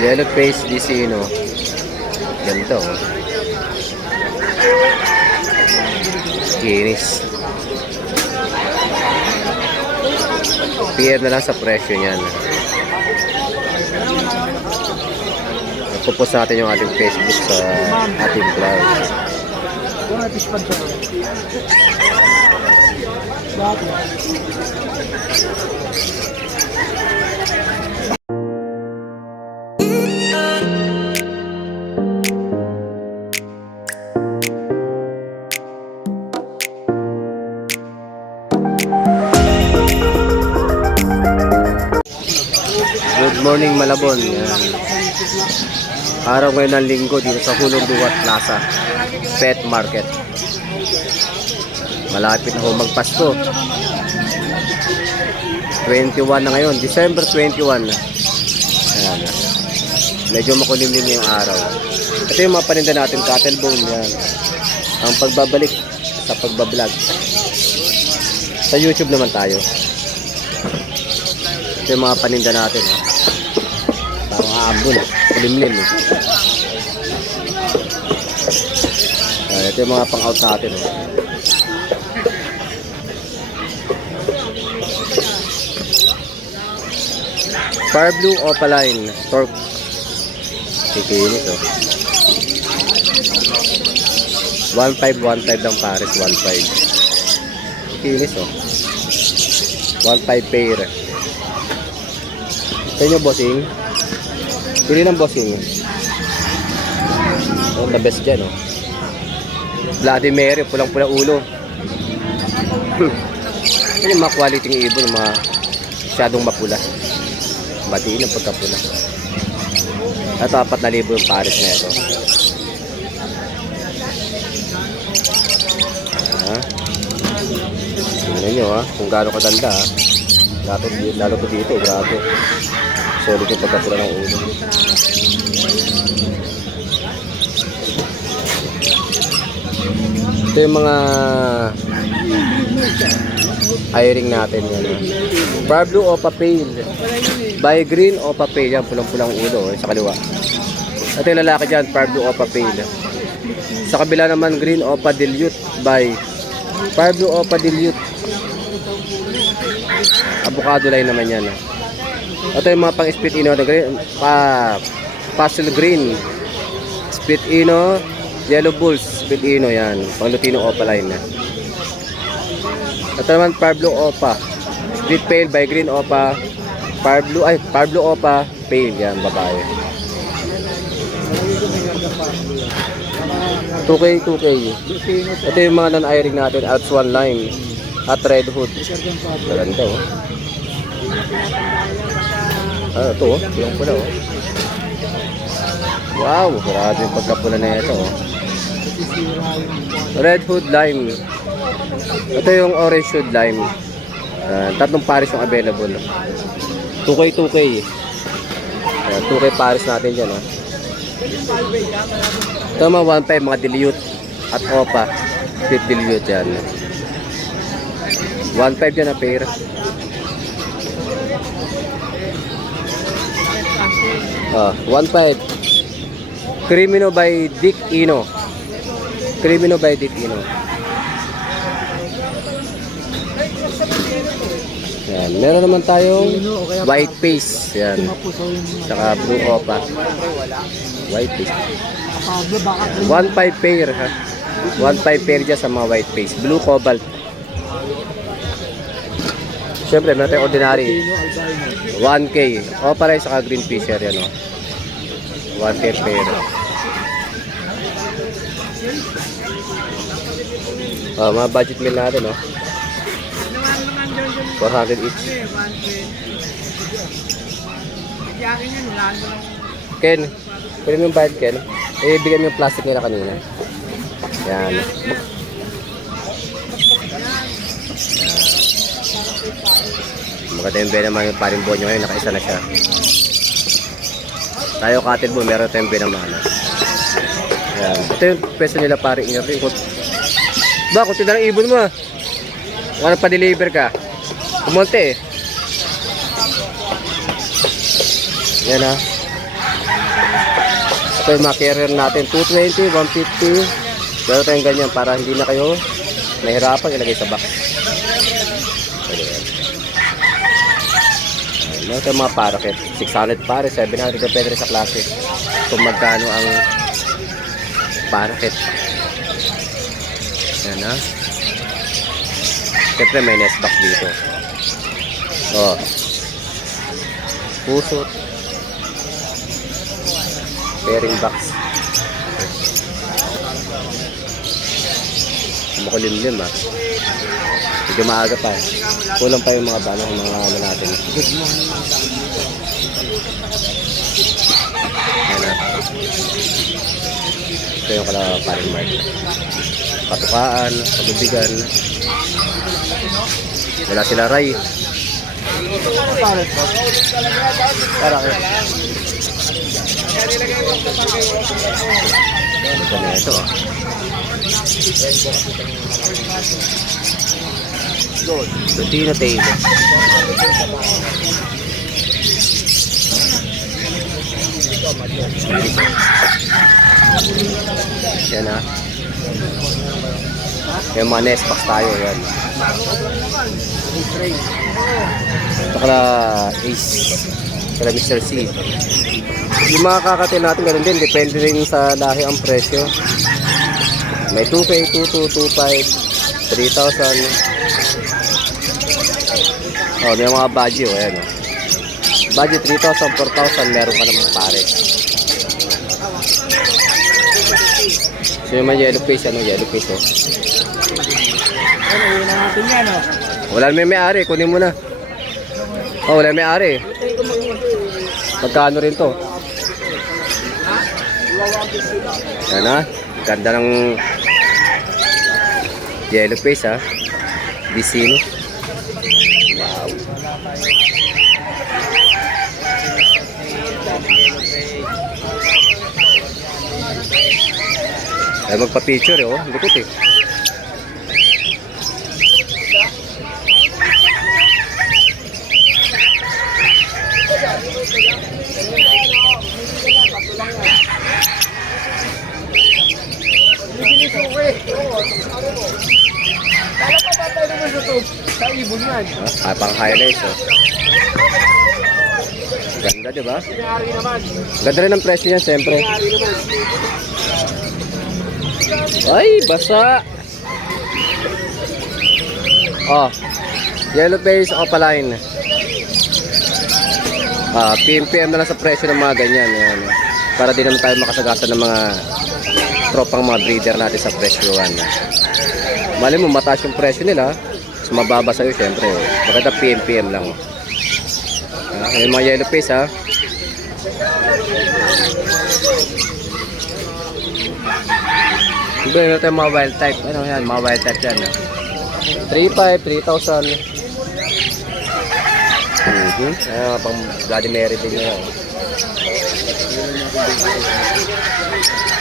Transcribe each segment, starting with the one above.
Yellow face Vicino. Ganito. Kinis. PM na lang sa presyo niyan. Pupos natin yung ating Facebook sa ating vlog. Good morning Malabon. Yan. Araw ngayon ng linggo dito sa Hulong Duwat Plaza Pet Market. Malapit na ho magpasko. 21 na ngayon, December 21. Ayan. Medyo makulimlim na yung araw. Ito yung mga paninda natin, cattle bone. Yan. Ang pagbabalik sa pagbablog. Sa YouTube naman tayo. Ito yung mga paninda natin. Parang aambon. Kulimlim. Ito yung mga pang-out natin. Fire Blue Opaline Torque. Kikinis 1.5 lang pares. 1.5. Kikinis 1.5 pair. Sa inyo bossing. Pili ng bossing. The best dyan Bloody Mary, pulang-pulang ulo. Yan yung mga quality ng ibon, mga masyadong mapula. Batiin ang pagkapula. At 4,000 yung pares na ito. Tingnan nyo kung gaano kadanda lalo ko dito, grabe. Solid yung pagkapula ng ulo. Ito yung mga eye-ring natin yan. Fire Blue Opa Pale. By Green Opa Pale. Yan, pulang-pulang ulo sa kaliwa. Ito yung lalaki dyan, Fire Blue Opa Pale. Sa kabila naman, Green Opa Dilute by Fire Blue Opa Dilute. Avocado line naman yan. Ito yung mga pang-split ino. Pastel Green. Split ino. Yellow Bulls, Split ino yan. Pang Lutino Opa line na. Ito naman Fire Blue Opa. Split Pale by Green Opa. Fire Blue Opa Pale yan, babae. 2K. Ito yung mga non-eye-ring natin. Alps 1 line. At Red Hood. Maganda ito pulang-pula Wow, grabe yung pagkapula na ito Red Hood Lime. Ito yung Orange Hood Lime. Tatlong pares yung available. 2K. 2K pares natin dyan Ito mga 1.5 mga dilute at Opa. Split dilute yan. 1.5 yan na pair. 1.5. Crimino by Dick Ino. Yan. Meron naman tayong white face. Yan. Saka blue opa. White face. 1.5 pair 1.5 pair dyan sa mga white face. Blue cobalt. Siyempre, meron tayong ordinary. 1K. Opa rin saka green fisher yan 1K pair. Mga budget meal natin 400 each. Ken, pwede mo yung bayad Ken? Bigyan mo yung plastic nila kanina. Yan. Maganda yung naman yung paring bonyo ngayon, nakaisa na siya. Tayo cattle bull, meron tayong naman. Yan. Ito yung peso nila paring earring. Ba, kung tinarang ibon mo wala pa deliver ka. Kumonte Yan Ito yung mga carrier natin. 220, 150. Pero tayong ganyan para hindi na kayo nahirapan ilagay sa box. Ito yung mga paraket. 600 pare, 700 depende rin sa klase. Kung magkano ang paraket. Yan ha. Siyempre may nest box dito. Oh. Pusot. Pairing box. Makulimlim ha. Medyo maaga pa. Kulang pa yung mga ano natin. Ayan na. Ito yung paring mark. Patukaan, pagubigan. Wala sila ray. Para kayo. Ito na ito. Lutino tail. Yan ha. Yung mga nest box tayo yan. Ito kala Ace. Kala Mr. C. Yung mga kakatil natin ganun din. Depende rin sa lahi ang presyo. May 2K, 2,2, 2,5, 3,000. Oh, may mga budget. Ayan o. Budget 3,000, 4,000. Meron ka naman pare. So yung mga yellow face. Ano yellow face o? Wala na may-ari. Kunin mo na. Oh, wala na may-ari. Magkano rin to? Yan ha. Ganda ng yellow face ha. Vicino. Wow. Ay magpa-picture eh oh. Likot eh. Pang highlights oh. Ganda diba? Ganda rin ang presyo niya siyempre. Ay basa. Oh, yellow face opaline. PM na lang sa presyo ng mga ganyan. Yan. Para di naman tayo makasagasan ng mga tropang mga breeder natin sa presyoan. Mali mo mataas yung presyo nila. Mas mababa sa'yo syempre. Bakit PM lang. Yung mga yellow face ha. Ito yung mga wild type. Ano yan? Mga wild type yan. 3,500, 3,000. Ayan, pang Bloody Mary din nyo.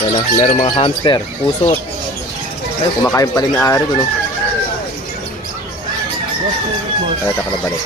Ayan, meron mga hamster, pusot. Ay, kumakain pala may ari doon. Ay, taka na balik.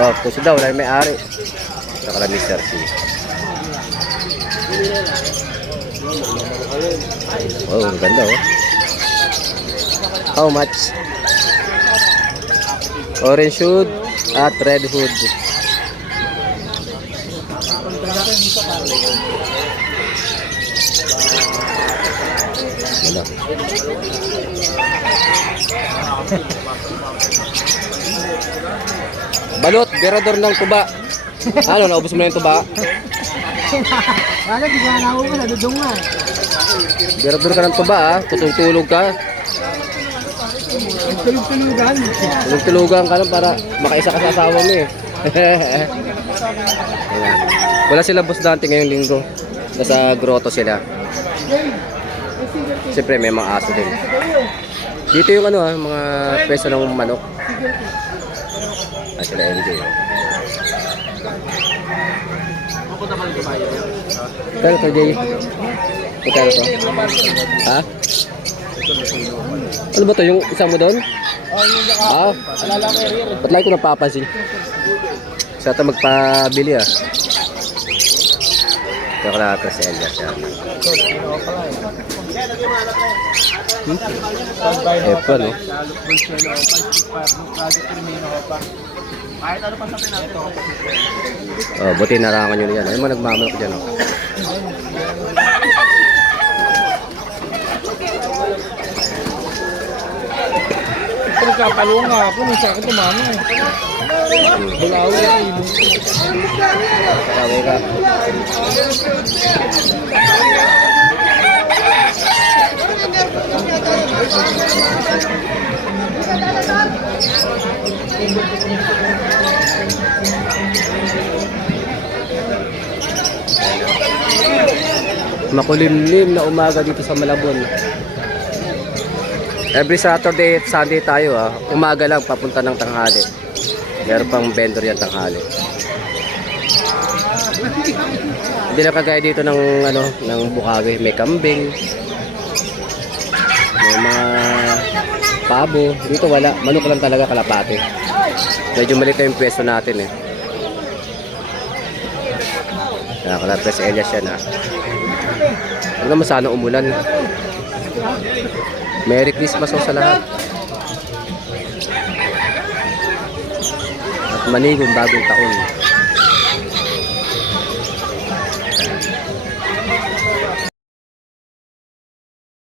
Oh, pusot daw, wala may ari. Taka na Mr. C. Oh, ganda oh. How much? Orange hood at red hood. Ano? Balot, berador ng tuba. Ano, naubos mo na yung tuba? Wala, di ba na ako na dudungan. Berador ka ng tuba ha, tutulog ka. Tulog-tulugan. Tulog-tulugan ka lang para makaisa ka sa asawa mo eh. Wala sila boss dante ngayong linggo. Nasa grotto sila. Siyempre may mga aso din. Dito yung ano ha, mga peso ng manok. Sila MJ. Kano to Jay? Kano to? Ha? Ano ba to? Yung isa mo doon? Ah, ba't lang ko napapansin? Sa ito magpabili ah. Ito kala Press Elias yan. Ito, no? Oh, buti narangan nyo yan. Ayun mo, nagmamalak dyan, oh. Nagkapalo nga ako, nung sa akin tumama eh. Bulawi ay Kaway ka. Makulimlim na umaga dito sa Malabon. Every Saturday at Sunday tayo, umaga lang papunta ng tanghali. Meron pang vendor yan tanghali. Hindi na kagaya dito ng ng Bukawi, may kambing. May mga pabo. Dito wala, manok lang talaga, kalapate. Medyo maliit na yung pwesto natin eh. Kala Press Elias yan ha. Huwag naman sana umulan. Merry Christmas sa lahat. At manigong bagong taon.